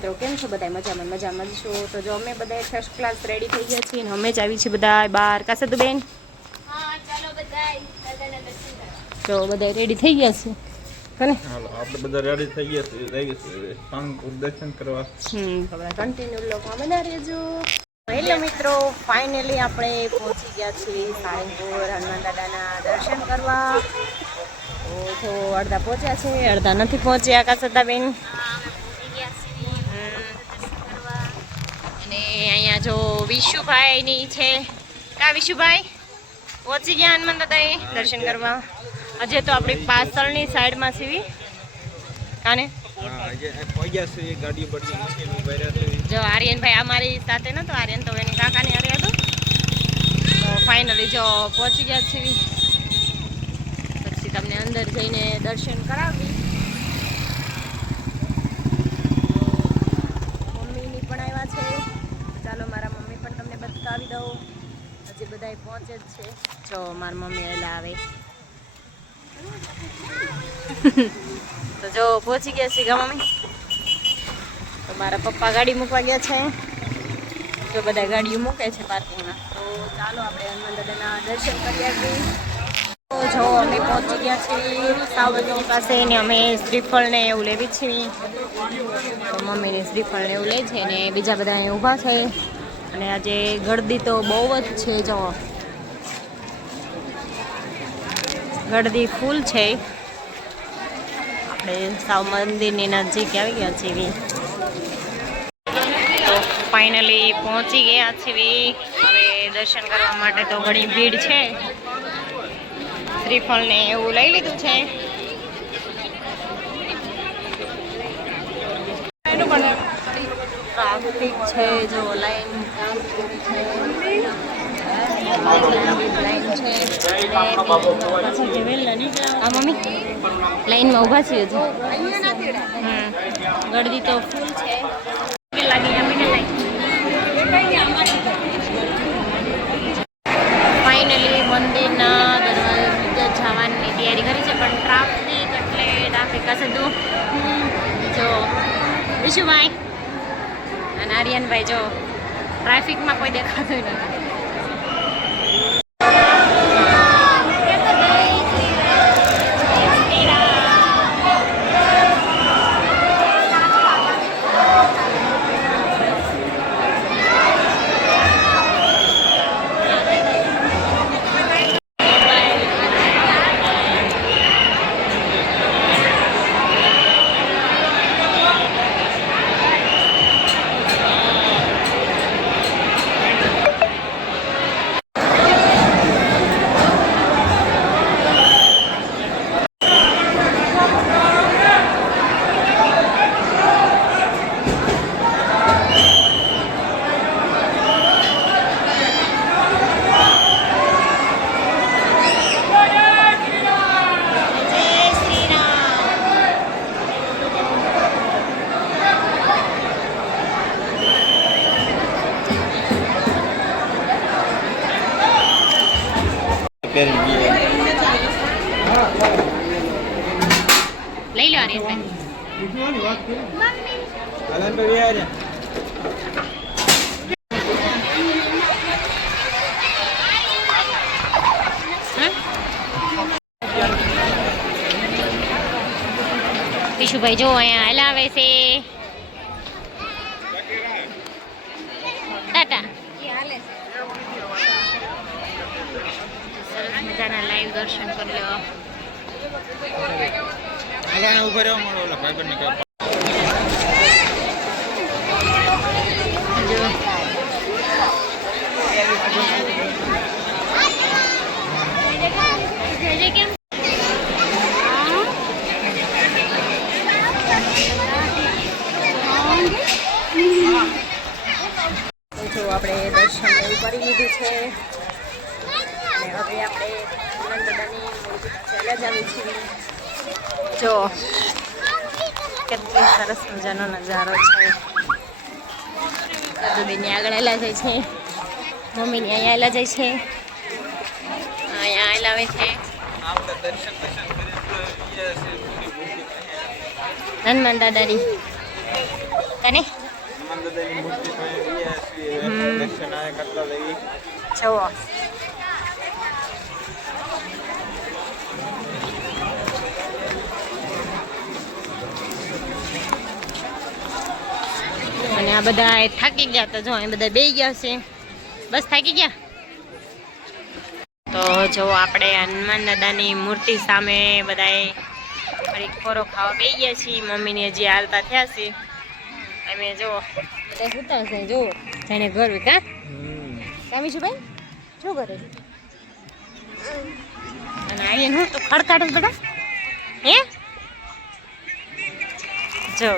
મિત્રો કેમ છો બધા મજામાં મજામાં જ છો? તો જો અમે બધા ફર્સ્ટ ક્લાસ રેડી થઈ ગયા છીએ અમે જ આવી છીએ બધા બહાર. કાસે તો બેન? હા ચાલો બધાય દાદાના દર્શન કરવા તો બધા રેડી થઈ ગયા છે? કને આપણે બધા રેડી થઈ ગયા છે થઈ છે સાંગપુર દર્શન કરવા. હમ કન્ટિન્યુ બના રહેજો. હેલો મિત્રો ફાઇનલી આપણે પહોંચી ગયા છીએ સાળંગપુર હનુમાન દાદાના દર્શન કરવા. તો અડધા પહોંચ્યા છે અડધા નથી પહોંચ્યા. કાસદાબેન અને અહીંયા જો વિશુભાઈની છે. કા વિશુભાઈ? પહોંચી ગયા હનુમાન દાદા દર્શન કરવા. હજે તો આપણી પાછળની સાઈડમાં સીવી કાને? જો આર્યનભાઈ અમારી સાથે નતો આર્યન તો એની કાકાની હારે હતો. તો ફાઇનલી જો પહોંચી ગયા સીવી પછી તમને અંદર જઈને દર્શન કરાવી મમ્મીની પણ આવ્યા છે ચાલો મારા મમ્મી પણ તમને બતાવી દઉં હજી બધા પહોંચે જ છે. જો, મારા મમ્મી એલા આવે. તો જો, પહોંચી ગયા છીએ ગા મમ્મી તો મારા પપ્પા ગાડી મૂકવા ગયા છે. તો બધા ગાડીઓ મૂકે છે પાર્કિંગમાં. તો ચાલો આપણે હનુમાન દાદાના દર્શન કરી આવીએ. તો જો, અમે પહોંચી ગયા છીએ સાવજની પાસે ને અમે શ્રીફળ ને એવું લેવી છીએ તો મમ્મીને શ્રીફળ ને એવું લે છે ને બીજા બધા અહીં ઊભા છે. અને આજે ગળદી તો બહુ જ છે, જો. ગળદી ફૂલ છે. આપણે સાવ મંદિરની નજીક આવી ગયા છીએ. તો ફાઇનલી પહોંચી ગયા છીએ. હવે દર્શન કરવા માટે તો ઘણી ભીડ છે. શ્રીફળને એવું લઈ લીધું છે. ટ્રાફિક છે જો લાઈન હા મમ્મી? લાઈનમાં ઊભા છીએ હજી. ગળદી તો ફૂલ છે. ફાઇનલી મંદિરના દરવાજા જવાની તૈયારી કરી છે પણ ટ્રાફિક એટલે ટ્રાફિક હશે તું. જો. વિશુભાઈ અને આર્યનભાઈ જો ટ્રાફિકમાં કોઈ દેખાતું નથી. પહેરી ગયા લઈ લો પર ગયા વિશુભાઈ જો અહીંયા હલાવે છે મજાના લાઈવ દર્શન કરી લેવા. આગળ ઊભા રહેવા મળો ઓલા ભાઈ બંને જો આપણે દર્શન એવું કરી લીધું છે. હવે આપણે મૂર્તિ ચાલ્યા જ આવી છીએ જો કેટલી સરસ મજાનો નજારો છે. દાદુબેનની આગળ આવેલા જાય છે. મમ્મીની અહીંયા આવેલા જાય છે. અહીંયા આવેલા આવે છે. હનુમાન દાદાની. તને હનુમાન દાદાની મૂર્તિ પાસે ગયા છીએ હમ. દર્શન આ કરતા જઈએ જુઓ અને આ બધા એ થાકી ગયા તો જો, અહીં બધા બે ગયા છે. બસ થાકી ગયા? તો જો, આપણે હનુમાન દાદાની મૂર્તિ સામે બધાએ ફરી ખોરો ખાવા બે ગયા છીએ. મમ્મીને હજી હાલતા થયા છે. અમે જો, બધા સુતા છે જો જાણે ઘર વિકા કામી છું ભાઈ શું કરે અને આવીને હું તો ખડકાટ બધા હે? જો